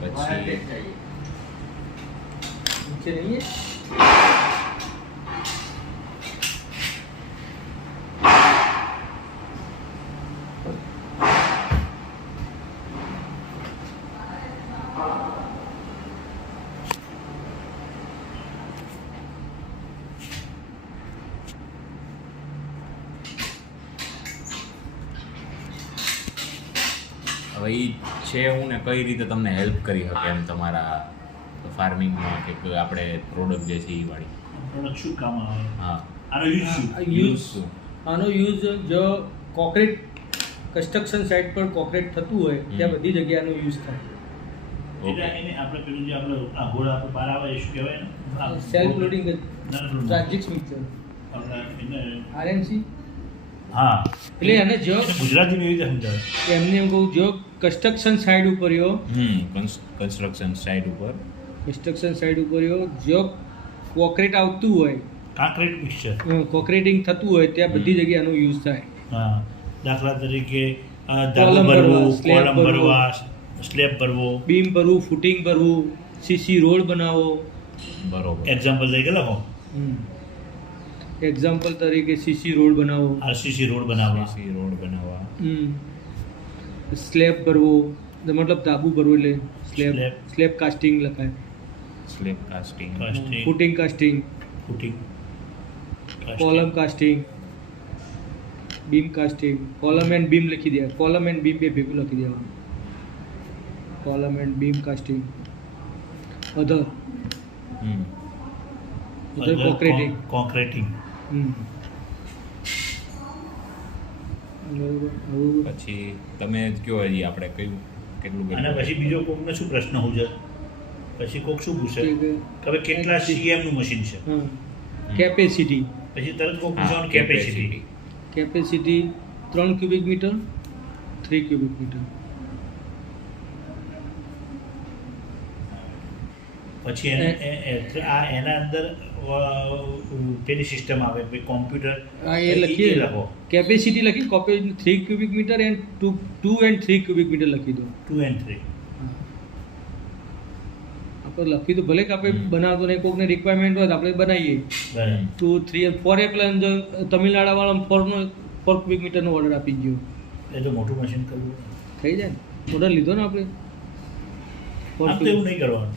પછી नीचे नहीं है હવે એ છે હું ને કઈ રીતે તમને હેલ્પ કરી શકે એમ તમારા ફાર્મિંગમાં કે આપણે પ્રોડક્ટ જે છે એ વાળી પ્રોડક્ટ શું કામ આવે? હા આનો યુઝ શું? યુઝ શું? આનો યુઝ જો કોન્ક્રીટ કન્સ્ટ્રક્શન સાઇટ પર કોન્ક્રીટ થતું હોય ત્યાં બધી જગ્યાએ આનો યુઝ થાય. એટલે એને આપણે પેલું જે આપણે આ ઘોડા આપણે બહાર આવે એ શું કહેવાય ને? સેલ્ફ લોડિંગ ટ્રાન્ઝિક્સ મિક્સર આપણે એને આરએમસી હા એટલે એને જો ગુજરાતીમાં એવી રીતે સમજાવે. એમને એમ કહું જો કન્સ્ટ્રક્શન સાઇડ ઉપર યો કન્સ્ટ્રક્શન સાઇટ ઉપર જો કોન્ક્રીટ આવતું હોય કોન્ક્રીટ મિક્સચર. કોન્ક્રીટિંગ થતું હોય ત્યાં બધી જગ્યાએ આનો યુઝ થાય. હા દાખલા તરીકે Column ધાબુ ભરવા, ભરવું, slab કોલમ ભરવા, સ્લેબ ભરવો. બીમ ભરવું, ફૂટિંગ ભરવું, સીસી રોડ બનાવો. બરોબર. એક્ઝામ્પલ તરીકે લખો એક્ઝામ્પલ તરીકે સીસી રોડ બનાવો, આરસીસી રોડ બનાવવા. AC રોડ બનાવવા. સ્લેબ ભરવો, મતલબ ધાબુ ભરવું એટલે Slab. સ્લેબ કાસ્ટિંગ લખાય, slab casting. Casting, footing casting, footing, column casting, beam casting. Column and beam લખી દેવા, કોલમ એન્ડ બીમ બે ભેગું લખી દેવાનું. Column and beam casting. Other concreting. Concreting. પછી તમે કયો હજી આપણે કયું કેટલું અને પછી બીજો કોકને શું પ્રશ્ન હોય પછી કોક શું પૂછે કે હવે કેટલા CM નું મશીન છે. કેપેસિટી પછી તરત કોક પૂછવાનું capacity. Capacity 3 cubic metre, 3 cubic metre. પછી એને આ એના અંદર પેલી સિસ્ટમ આવે ભાઈ કોમ્પ્યુટર એ લખીએ લખો કેપેસિટી લખી 3 cubic metre and 2 and 3 cubic metre લખી દો. 2 and 3. આપણે લખી તો ભલે કે આપણે બનાવતો નહીં, કોકને રિક્વાયરમેન્ટ હોય તો આપણે બનાવીએ. બરાબર. 2 3 અને 4 એકલા તમિલનાડુ વાળા 4 ક્યુબિક મીટરનો ઓર્ડર આપી ગયો, એ તો મોટું મશીન કરવું. થઈ જાય ને. ઓર્ડર લીધો ને આપણે આમ તો એવું નહીં કરવાનું,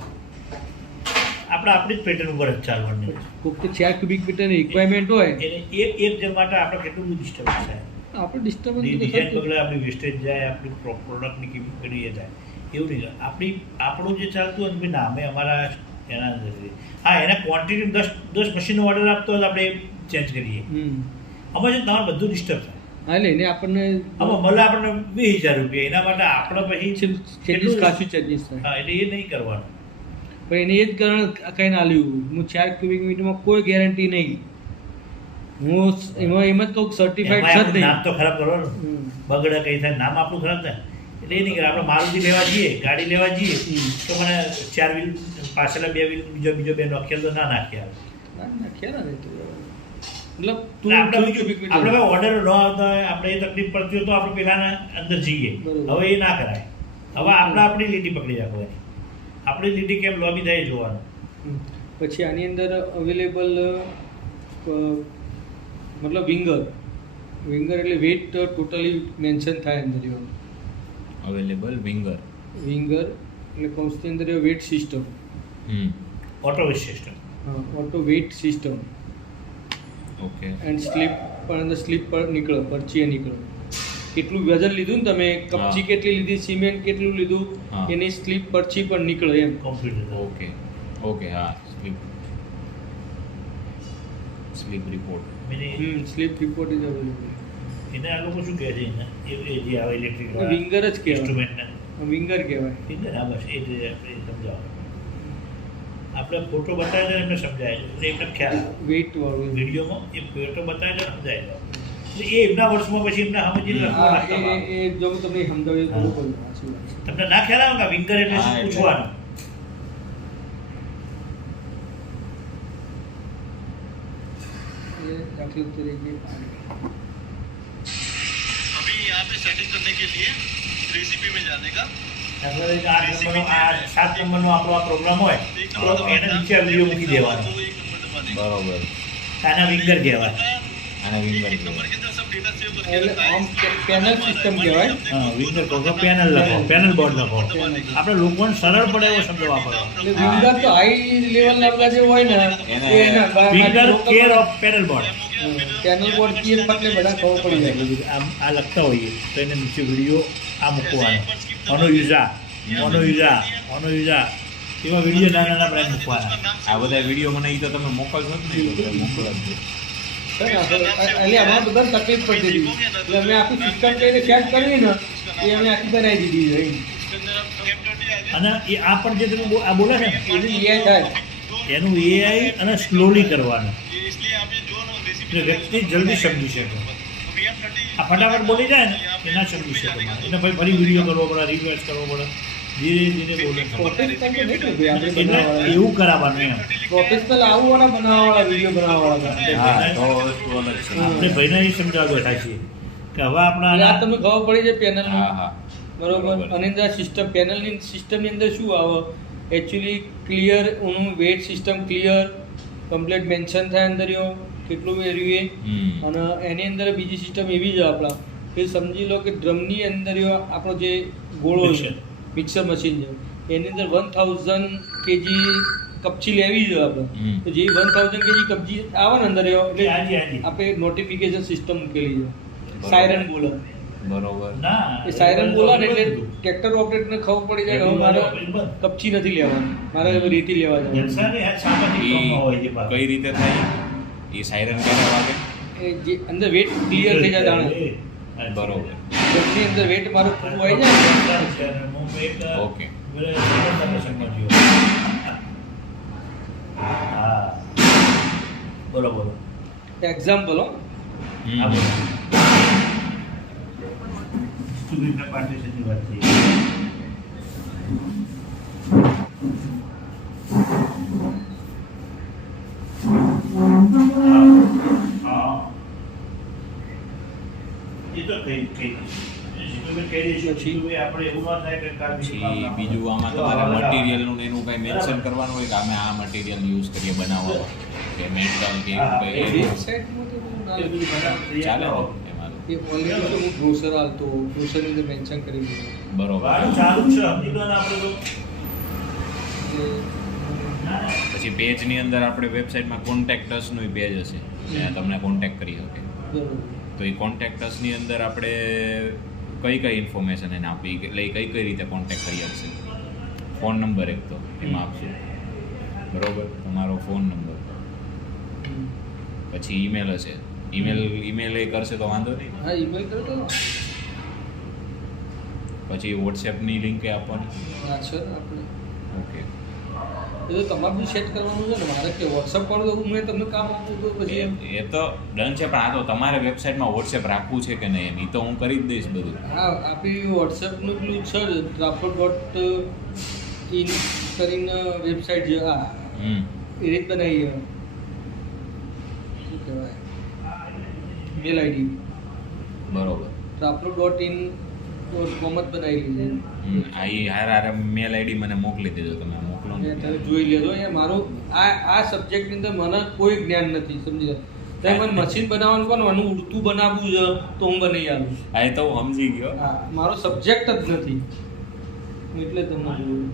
આપણે આપણી જ પેટર્ન ઉપર જ ચાલવાનું. કોક તો 4 ક્યુબિક મીટરની રિક્વાયરમેન્ટ હોય એને એક જણ માટે આપણે કેટલું બધું ડિસ્ટર્બન્સ થાય. આપણે ડિસ્ટર્બન્સ ડિઝાઇન પગલે આપણી વેસ્ટેજ જાય, આપણી પ્રોડક્ટની કિંમત કરી એ થાય. એવું નહીં કરે. આપણું જે ચાલતું હોય ને નામે અમારા એના અંદર હા એના ક્વોન્ટિટી 10 મશીનનો ઓર્ડર આપતો હોય તો આપણે ચેન્જ કરીએ. આમાં છે તમારે બધું ડિસ્ટર્બ થાય. હા લઈને આપણને આમાં મળે આપણને 20,000 રૂપિયા, એના માટે આપણે પછી ચાર્જીસ કાશું ચાર્જીસ થાય. હા એટલે એ નહીં કરવાનું. પણ એને એ જ કારણ કંઈ ના લ્યું. હું 4 ક્યુબિક મીટરમાં કોઈ ગેરંટી નહીં. હું એમાં એમ જ કહું સર્ટિફાઈડ છે જ નહીં. નામ તો ખરાબ કરવાનું, બગડે કંઈ થાય નામ આપણું ખરાબ થાય એટલે એ નહીં કરે. આપણે મારુતિ લેવા જઈએ, ગાડી લેવા જઈએ તો મને 4 વ્હીલ પાછળના 2 વ્હીલ બીજો 2 નાખીએ તો ના નાખી આવે. નાખ્યા ને તો મતલબ આપણે ઓર્ડર ન આવતા હોય, આપણે એ તકલીફ પડતી હોય તો આપણે પેલાના અંદર જઈએ. હવે એ ના કરાય. હવે આપણે આપણી લીટી પકડી રાખવાની. આપણી લીટી કેમ લોબી થાય જોવાનું. પછી આની અંદર અવેલેબલ મતલબ વિંગર એટલે વેઇટ ટોટલી મેન્શન થાય અંદર. અવેલેબલ વિંગર એટલે કૌંસની અંદર weight system, auto waste system, auto weight system. Okay. And sleep પણ અંદર સ્લીપ પર નીકળો, પરચીએ નીકળો. કેટલું વજન લીધું ને તમે, કપચી કેટલી લીધી, સિમેન્ટ કેટલું લીધું, એની સ્લીપ પરચી પણ નીકળે એમ. Okay okay. હા slip report. Slip report is available. એને આ લોકો શું કહે છે એને એ જે આવે ઇલેક્ટ્રિક વિંગર જ કહેવાય. ઇન્સ્ટ્રુમેન્ટને વિંગર કહેવાય. વિંગર. હા બસ એ જ આપણે સમજાવો. આપણે ફોટો બતાવે છે એમને સમજાય છે એટલે એમને ખ્યાલ વેઇટ વાળું વિડીયોમાં એ ફોટો બતાવે છે સમજાય છે એટલે એ એમના વર્ષમાં પછી એમને સમજીને એ જો હું તમને સમજાવ્યું તો બરોબર. તમને ના ખ્યાલ આવે કે વિંગર એટલે શું પૂછવાનું. दाखिल करेंगे। अभी यहाँ पे सेटिंग करने के लिए દાખલા તરીકે 8 નંબરનો આ 7 નંબરનો આપણો આ પ્રોગ્રામ હોય તો એને નીચે આ વિડીયો મૂકી દેવાનો. બરોબર. આના વિંગર કહેવાય. આને વિંગર એટલે આમ પેનલ સિસ્ટમ કહેવાય. હા, વિંગર કહો તો પેનલ લખો, પેનલ બોર્ડ લખો. આપણે લોકોને સરળ પડે એવો શબ્દ વાપરવાનો. એટલે વિંગર તો હાઈ લેવલના આપણા જે હોય ને વિંગર care of panel board. Panel board કી એટલે બધા ખબર પડી જાય. આ લખતા હોઈએ તો એને નીચે વિડીયો આ મૂકવાનો. ઓનો યુઝા એવા વિડીયો નાના નાના બ્રાન્ડ મૂકવાના. આ બધા વિડીયો મને ઈ તો તમે મોકલશો જ નહીં તો મોકલો જ નહીં. એટલે અમારે બધાને તકલીફ પડતી હતી એટલે અમે આખી સિસ્ટમ કઈને સેટ કરવી ને એ અમે આખી બનાવી દીધી છે. અને એ આ પણ જે તમે આ બોલે છે ને એની AI થાય. એનું એઆઈ અને સ્લોલી કરવાનું એટલે વ્યક્તિ જલ્દી સમજી શકે. આ ફટાફટ બોલી જાય ને એ ના સમજી શકે. એને ભાઈ ફરી વિડીયો કરવો પડે, રિક્વેસ્ટ કરવો પડે, ધીરે ધીરે બોલે. પ્રોફેશનલ તો નહીં ને ભાઈ, આપણે એટલે બનાવવાવાળા. એવું કરાવવાનું એમ. પ્રોફેશનલ આવવાના બનાવવાવાળા વિડીયો બનાવવાવાળા. હા તો વસ્તુ અલગ છે. આપણે ભાઈને એ સમજાવવા બેઠા છીએ કે હવે આપણા એટલે આ તમને ખબર પડી છે પેનલનું. હા હા બરોબર. અને અંદર સિસ્ટમ પેનલની સિસ્ટમની અંદર શું આવે એકચ્યુઅલી ક્લિયર એનું wet system clear complete mention થાય અંદર યો કેટલું વેર્યું હમ. અને એની અંદર બીજી સિસ્ટમ એવી છે આપણા કે સમજી લો કે ડ્રમની અંદર યો આપણો જે ગોળો છે મિક્સર મશીન છે એની અંદર 1000 kg કપચી લેવી છે આપણે. હમ. તો જે 1000 kg કપચી આવે ને અંદર યો એટલે હાજી હાજી આપણે નોટિફિકેશન સિસ્ટમ મૂકેલી છે. સાયરન બોલે બરોબર. ના એ સાયરન બોલા ને એટલે ટ્રેક્ટર ઓપરેટરને ખબર પડી જાય કે હવે મારે કપચી નથી લેવાની, મારે હવે રેતી લેવા જવાનું. જલસાને આ સામાજિક કામમાં હોય છે ઈ પાછું. કઈ રીતે થાય? ઈ સાયરન ક્યારે વાગે? એ જે અંદર વેટ ક્લિયર થઈ જાય જાણે બરોબર. જેની અંદર વેટ મારો પૂરું આવી જાય ઓકે. હા બોલો બોલો. એક્ઝામ્પલ હો હા બોલો. સ્ટુડન્ટના પાર્ટિશનની વાત છે. હા એ તો કઈ પછી આપણે એવું ના થાય કે કાલ પછી બીજું આમાં તમારે મટીરિયલનું ને એનું કઈ મેન્શન કરવાનું હોય કે અમે આ મટીરિયલ યુઝ કરીએ બનાવવામાં કે મેટલ કે એવું કઈ એવું વેબસાઇટમાં તો બહુ ના લખી શકાય. ચાલે ને એમાં? એ ઓલરેડી તો હું બ્રોશર આવતો બ્રોશરની અંદર મેન્શન કરી દીધું બરોબર. ચાલુ છે સમજી લો ને આપણે તો પછી પેજની અંદર આપણે વેબસાઇટમાં કોન્ટેક્ટસનું પેજ હશે ત્યાં તમને કોન્ટેક્ટ કરી શકે. બરોબર. તો એ કોન્ટેક્ટસની અંદર આપણે કઈ કઈ ઇન્ફોર્મેશન એને આપી એટલે એ કઈ કઈ રીતે કોન્ટેક્ટ કરી શકશે? ફોન નંબર એક તો એમાં આપશું બરોબર, તમારો ફોન નંબર, પછી ઈમેલ હશે. ઈમેલ એ કરશે તો વાંધો નહીં. હા ઈમેલ કરી દો. પછી વોટ્સએપની લિંક એ આપવાની. હા સર આપણે ઓકે. એ તો તમારે બી સેટ કરવાનું છે ને. મારે કે વોટ્સઅપ પર તો મેં તમને કામ આપું તો પછી એમ એ તો ડન છે પણ આ તો તમારે વેબસાઇટમાં વોટ્સએપ રાખવું છે કે નહીં એમ એ તો હું કરી જ દઈશ બધું. હા આપણી વોટ્સએપનું પેલું છે ટ્રાફોડ.ઇન કરીને વેબસાઇટ છે. હા હમ. એ રીત બનાવી શું કહેવાય મેલ આઈડી બરોબર. ટ્રાફોડ.in .com જ બનાવેલી છે. આ ઈ હારે મેલ આઈડી મને મોકલી દેજો તમે મોકલો ને. એ તમે જોઈ લેજો. એ મારું આ સબ્જેક્ટની અંદર મને કોઈ જ્ઞાન નથી સમજી લો. તમે મને મશીન બનાવવાનું પણ મને ઉડતું બનાવવું છે તો હું બનાવી આવું. આ એ તો હું સમજી ગયો. હા મારો સબ્જેક્ટ જ નથી એટલે તમને જોયું.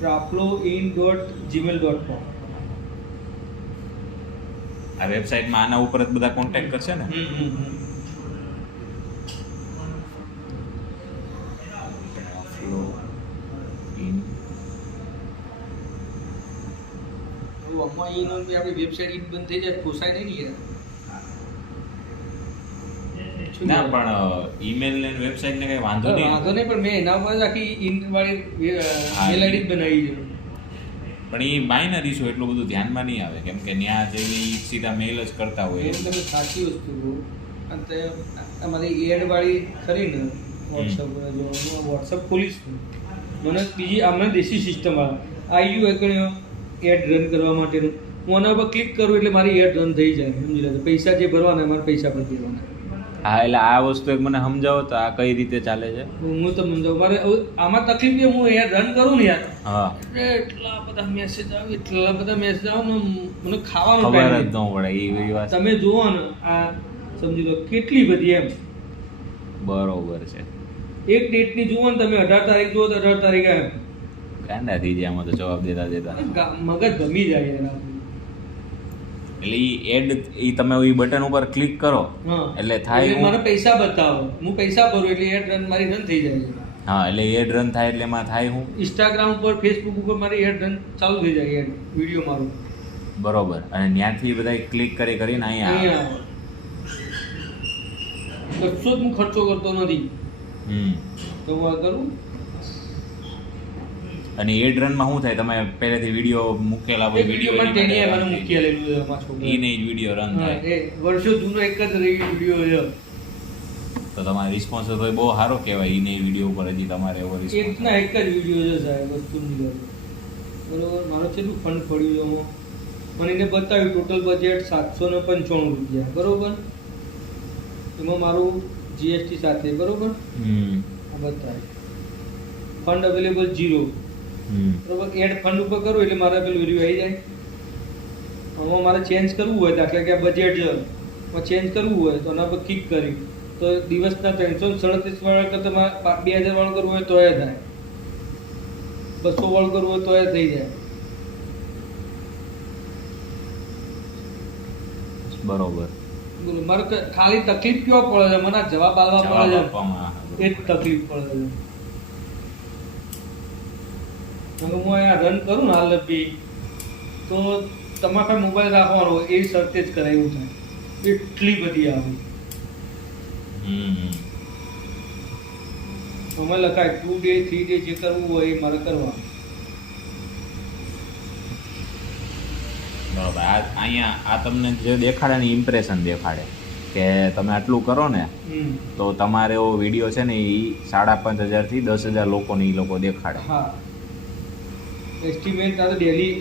traploin.gmail.com આ વેબસાઇટમાં આના ઉપર જ બધા કોન્ટેક્ટ કરશે ને. આપણી વેબસાઇટ ઈટ બંધ થઈ જાય પોસાય નહીં ને. ના પણ ઈમેલ ને વેબસાઇટ ને કઈ વાંધો નહીં. વાંધો નહીં પણ મેં એના ઉપર જ આખી ઇન વાળી મેલ આઈડી બનાવી છે. પણ એ બાઇનરી શું એટલું બધું ધ્યાનમાં નહીં આવે કેમ કે ત્યાં જેવી સીધા મેલ જ કરતા હોય. એટલે મેં સાચી વસ્તુ કહું. અને અમારી એડ વાળી ખરી ને વોટ્સઅપ જો હું વોટ્સઅપ ખોલીશ મને બીજી આમને દેશી સિસ્ટમ આવે આયુ એક એડ રન કરવા માટેનું હું આના પર ક્લિક કરું એટલે મારી એડ રન થઈ જાય સમજી લો. પૈસા જે ભરવાના મારે પૈસા પર દેવાના હા એટલે આ વસ્તુ એક મને સમજાવો તો આ કઈ રીતે ચાલે છે? હું તમને સમજાવું. મારે હવે આમાં તકલીફ કે હું યાર રન કરું ને યાર, હા, એટલે એટલા બધા મેસેજ આવે, એટલા બધા મેસેજ આવે ને મને ખાવાનું ખબર જ time ન પડે એ વાત. તમે જુઓ ને આ સમજી લો કેટલી બધી એમ બરોબર છે. એક ડેટની જુઓ ને તમે 18 તારીખ જુઓ તો 18 તારીખે એમ ગાંડા થઈ જાય આમાં તો જવાબ દેતા દેતા. મગજ ગમી જાય યાર આપણું. એટલે ઈ એડ ઈ તમે ઈ બટન ઉપર ક્લિક કરો હા એટલે થાય એટલે હું- મને પૈસા બતાવો, હું પૈસા ભરું એટલે એડ રન મારી રન થઈ જાય છે. હા એટલે એડ રન થાય એટલે એમાં થાય હું ઇન્સ્ટાગ્રામ ઉપર ફેસબુક ઉપર મારી એડ રન ચાલુ થઈ જાય એડ વિડીયો મારો બરોબર અને ત્યાંથી બધા ક્લિક કરીને અહીંયા આવે. અહીંયા કશો જ હું ખર્ચો કરતો નથી હમ તો હું આ કરું. અને એડ રન માં શું થાય? તમે પહેલેથી વિડીયો મૂકેલા હોય એક વિડીયોમાં ટેણીએ મને મૂકી આલેલું છે અમારા ઈ છોકરાએ. નહીં વિડીયો રન હા, થાય એ વર્ષો જૂનો એક જ વિડીયો છે. તો તમારો રિસ્પોન્સ તો બહુ સારો કહેવાય. ઈ નહીં વિડીયો ઉપર હજી તમારે એવો એક રિસ્પોન્સ. ના એક જ વિડીયો છે સાહેબ વસ્તુની વાત. બરોબર મારો કેટલું ફંડ પડ્યું છે એમાં? મને એને બતાવ્યું ટોટલ બજેટ 795 રૂપિયા બરોબર. એમાં મારું જીએસટી સાથે બરોબર હમ આ બતાવે ફંડ અવેલેબલ 0 હમ બરોબર. એડ ફંડ ઉપર કરું એટલે મારા પેલું વિડીયો આવી જાય. આમાં મારે ચેન્જ કરવું હોય દાખલા કે આ બજેટ છે એમાં ચેન્જ કરવું હોય તો આના પર ક્લિક કરી તો દિવસના 337 વાળા કરતાં તમારે 2000 વાળું કરવું હોય તો એ થાય, 200 વાળું કરવું હોય તો એ થઈ જાય. બરોબર. બોલો મારે તો ખાલી તકલીફ કેવો પડે છે મને આ જવાબ આલવા જવાબ પડે આપવામાં. છે એ જ તકલીફ પડે છે. હવે હું અહીંયા રન કરું ને હાલ બી તો તમારા પાસે મોબાઈલ રાખવાનો હોય એ શરતે જ કરે એવું થાય. એટલી બધી આવે હમ અમે લખાય 2 ડે 3 ડે જે કરવું હોય એ મારે કરવા. બરાબર. આ અહીંયા આ તમને જે દેખાડે ને ઇમ્પ્રેશન દેખાડે કે તમે આટલું કરો ને તો તમારે એવો વિડીયો છે ને એ 5,500 થી 10,000 લોકોને એ લોકો દેખાડે. હા એસ્ટિમેટ આ ડેલી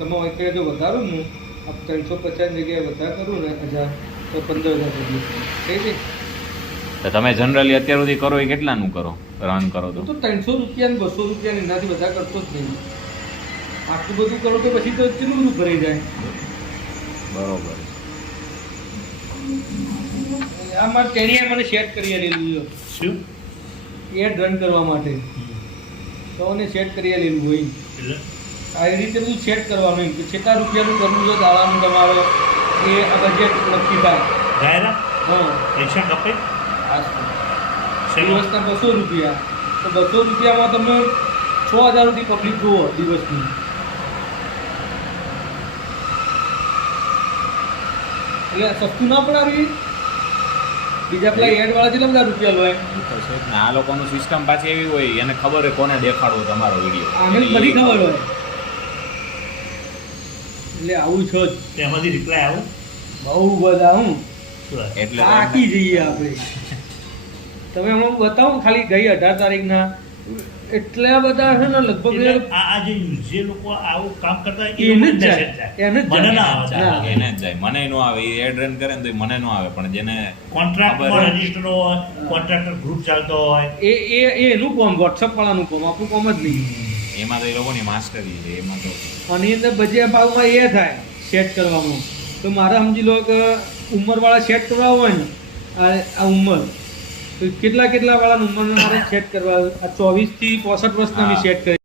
તમે કે જો વધારો ને આપ 350 જગ્યાએ વધારે કરું ને 1000 તો 15,000 સુધી થઈ જાય. તો તમે જનરલી અત્યાર સુધી કરો એ કેટલાનું કરો રન કરો તો? હું તો 300 રૂપિયા ને 200 રૂપિયા એનાથી વધારે કરતો જ નહીં. આટલું બધું કરો તો પછી તો કેટલું બધું ભરાઈ જાય. બરોબર. આ મારે ટેણીએ મને સેટ કરી આલેલું છે શું એડ રન કરવા માટે તો મને સેટ કરી આલેલું હોય એટલે આવી રીતે બધું સેટ કરવાનું કે કેટલા રૂપિયાનું કરવું છે દાવાનું તમારે એ આ બજેટ નક્કી થાય. ગાયરા હા પૈસા કપે દિવસના 200 રૂપિયા તો 200 રૂપિયામાં તમે 6,000 સુધી પબ્લિક જુઓ દિવસની. એટલે સસ્તું ના પડાવી બીજા પેલા એડ વાળા કેટલા બધા રૂપિયા લો એમ. આ લોકોનું સિસ્ટમ પાછી એવી હોય એને ખબર હોય કોને દેખાડવો તમારો વિડીયો. આને બધી ખબર હોય એટલે આવું છે જ તેમાંથી રિપ્લાય આવું બહુ બધા હું શું એટલે થાકી જઈએ આપણે. તમે હમણાં બતાવો ને ખાલી ગઈ 18 તારીખના એટલા બધા છે ને લગભગ એટલે આ જે જે લોકો આવું કામ કરતા હોય એને જ લોકોને જાય. message એને જ મને જાય. ના આવે ના. એને જ જાય. મને નો આવે એ એડ રન કરે ને તો મને નો આવે પણ જેને કોન્ટ્રાક્ટમાં ખબર હોય. રજીસ્ટર હોય કોન્ટ્રાક્ટર ગ્રુપ ચાલતો હોય એ એ એ એનું કોમ વોટ્સઅપ વાળાનું કોમ આપણું કોમ જ નહીં. એમાં તો એ લોકોની માસ્ટરી છે એમાં તો. આની અંદર બજે ભાવમાં એ થાય સેટ કરવામાં. તો મારે સમજી લો કે ઉંમરવાળા સેટ કરવા હોય ને આ ઉંમર તો કેટલા વાળાની ઉંમરને મારે સેટ કરવા આ 24 થી 65 વર્ષના મેં સેટ કરી